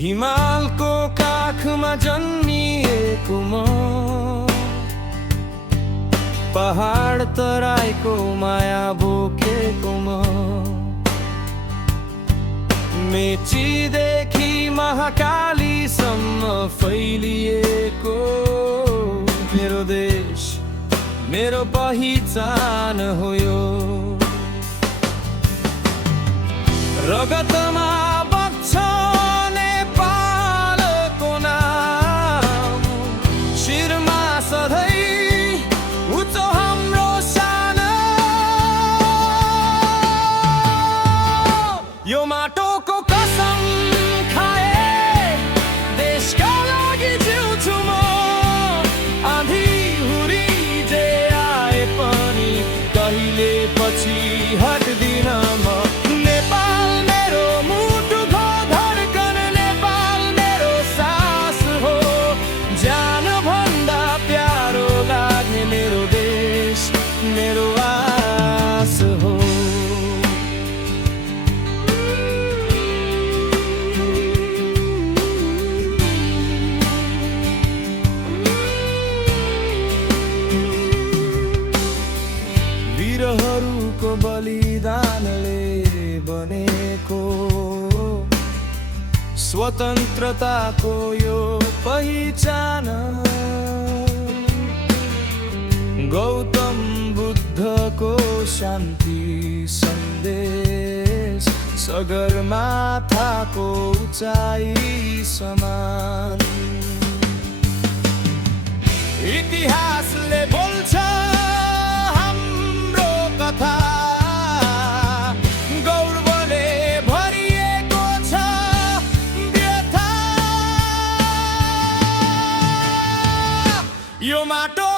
हिमालको काखमा जन्मिएको म, पहाड तराईको माया बोकेको म, मेचीदेखि महाकालीसम्म फैलिएको मेरो देश, मेरो पहिचान हो यो। रगतमा बग्छ नेपालको नाम, शिरमा सधैँ उच्च हाम्रो शान। यो माटोको कसम खाए देशका लागि जिउँछु म, आँधी हुरी जे आए पनि कहिले पछि हट्दिन म। नेपाल मेरो मुटुको धड्कन, नेपाल मेरो सास हो, ज्यान भन्दा प्यारो लाग्ने मेरो देश, मेरो आस हो। वीरहरूको बलिदानले बनेको स्वतन्त्रताको यो पहिचान, गौतम बुद्धको शान्ति सन्देश, सगरमाथाको उचाइ समान। इतिहासले बोल्छ हाम्रो कथा, गौरवले भरिएको छ व्यथा। यो माटो